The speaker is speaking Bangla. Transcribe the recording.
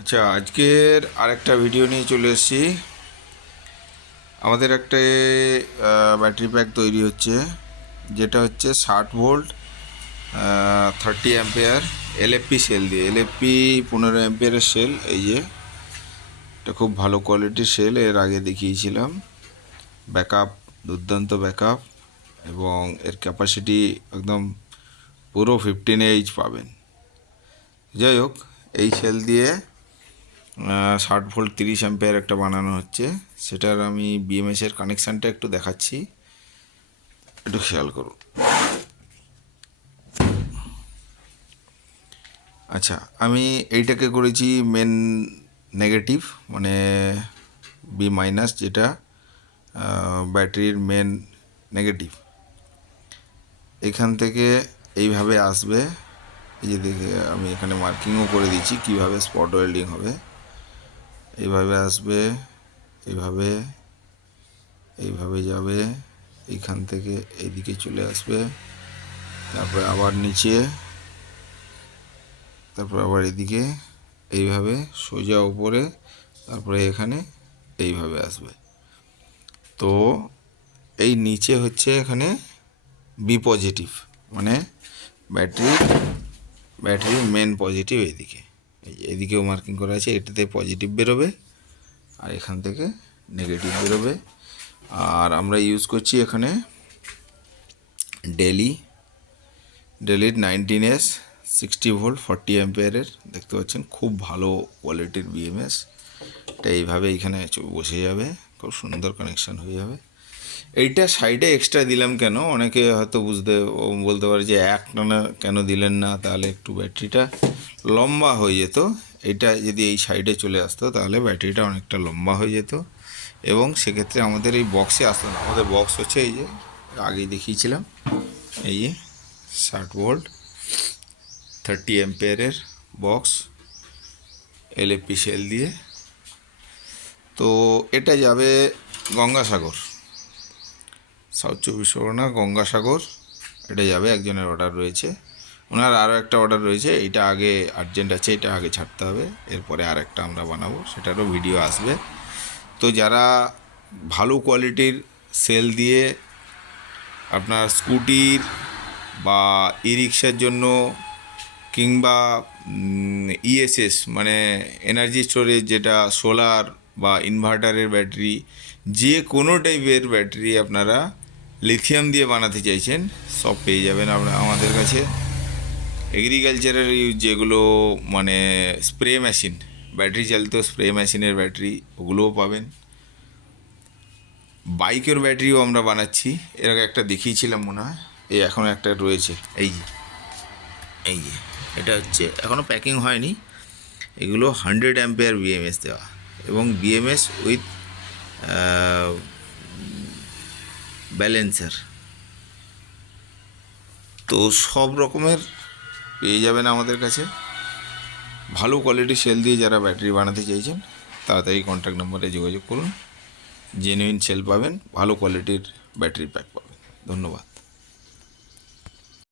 আচ্ছা, আজকের আরেকটা ভিডিও নিয়ে চলে এসেছি। আমাদের একটা ব্যাটারি প্যাক তৈরি হচ্ছে, যেটা হচ্ছে 60 ভোল্ট 30 অ্যাম্পিয়ার এলএফপি সেল দিয়ে। এলএফপি 15 অ্যাম্পিয়ারের সেল। এই যে এটা খুব ভালো কোয়ালিটির সেল, এর আগে দেখিয়েছিলাম। ব্যাকআপ, দুর্দান্ত ব্যাকআপ, এবং এর ক্যাপাসিটি একদম পুরো 15 H পাবেন। যাই হোক, এই সেল দিয়ে 60 ভোল্ট 30 অ্যাম্পিয়ার একটা বানানো হচ্ছে। সেটার আমি বিএমএসের কানেকশানটা একটু দেখাচ্ছি, একটু খেয়াল করুন। আচ্ছা, আমি এইটাকে করেছি মেন নেগেটিভ, মানে বি মাইনাস, যেটা ব্যাটারির মেন নেগেটিভ। এখান থেকে এইভাবে আসবে। এই যে দেখে আমি এখানে মার্কিংও করে দিচ্ছি কিভাবে স্পট ওয়েল্ডিং হবে। এইভাবে আসবে, এইভাবে এইভাবে যাবে, এইখান থেকে এইদিকে চলে আসবে, তারপরে আবার নিচে, তারপরে আবার এদিকে এইভাবে সোজা উপরে, তারপরে এখানে এইভাবে আসবে। তো এই নিচে হচ্ছে এখানে বি পজিটিভ, মানে ব্যাটারির মেন পজিটিভ এইদিকে। এদিকেও মার্কিং করা আছে, এটাতে পজিটিভ বেরোবে আর এখান থেকে নেগেটিভ বেরোবে। আর আমরা ইউজ করছি এখানে ডেলির 19S 60 ভোল্ট 40 অ্যাম্পিয়ারের। দেখতে পাচ্ছেন খুব ভালো কোয়ালিটির বিএমএস। এটা এইভাবে এইখানে বসে যাবে, খুব সুন্দর কানেকশান হয়ে যাবে। এইটা সাইডে এক্সট্রা দিলাম কেন, অনেকে হয়তো বলতে পারে যে একটানা কেন দিলেন না, তাহলে একটু ব্যাটারিটা লম্বা হয়ে যেত। এটা যদি এই সাইডে চলে আসতো তাহলে ব্যাটারিটা অনেকটা লম্বা হয়ে যেত, এবং সেক্ষেত্রে আমাদের এই বক্সে আসতো না। আমাদের বক্স হচ্ছে এই যে আগেই দেখিয়েছিলাম, এই যে 60 ভোল্ট 30 অ্যাম্পিয়ারের বক্স এলএফপি সেল দিয়ে। তো এটা যাবে গঙ্গাসাগর, সাউথ চব্বিশ পরগনা গঙ্গাসাগর। এটা যাবে, একজনের অর্ডার রয়েছে, ওনার আরও একটা অর্ডার রয়েছে। এইটা আগে আর্জেন্ট আছে, এটা আগে ছাড়তে হবে, এরপরে আর একটা আমরা বানাবো, সেটারও ভিডিও আসবে। তো যারা ভালো কোয়ালিটির সেল দিয়ে আপনার স্কুটির বা ই রিক্সার জন্য, কিংবা ইএসএস মানে এনার্জি স্টোরেজ, যেটা সোলার বা ইনভার্টারের ব্যাটারি, যে কোনো টাইপের ব্যাটারি আপনারা লিথিয়াম দিয়ে বানাতে চাইছেন, সব পেয়ে যাবেন আপনারা আমাদের কাছে। এগ্রিকালচারের ইউজ যেগুলো, মানে স্প্রে মেশিন, ব্যাটারি চালিত স্প্রে মেশিনের ব্যাটারি, ওগুলোও পাবেন। বাইকের ব্যাটারিও আমরা বানাচ্ছি, এর আগে একটা দেখিয়েছিলাম মনে হয়, এই এখনও একটা রয়েছে। এই যে এটা হচ্ছে এখনও প্যাকিং হয়নি। এগুলো 100 অ্যাম্পিয়ার বিএমএস দেওয়া, এবং বিএমএস উইথ ব্যালেন্সার। তো সব রকমের পেয়ে যাবেন আমাদের কাছে। ভালো কোয়ালিটির সেল দিয়ে যারা ব্যাটারি বানাতে চাইছেন, তাড়াতাড়ি কন্ট্যাক্ট নাম্বারে যোগাযোগ করুন। জেনুইন সেল পাবেন, ভালো কোয়ালিটির ব্যাটারি প্যাক পাবেন। ধন্যবাদ।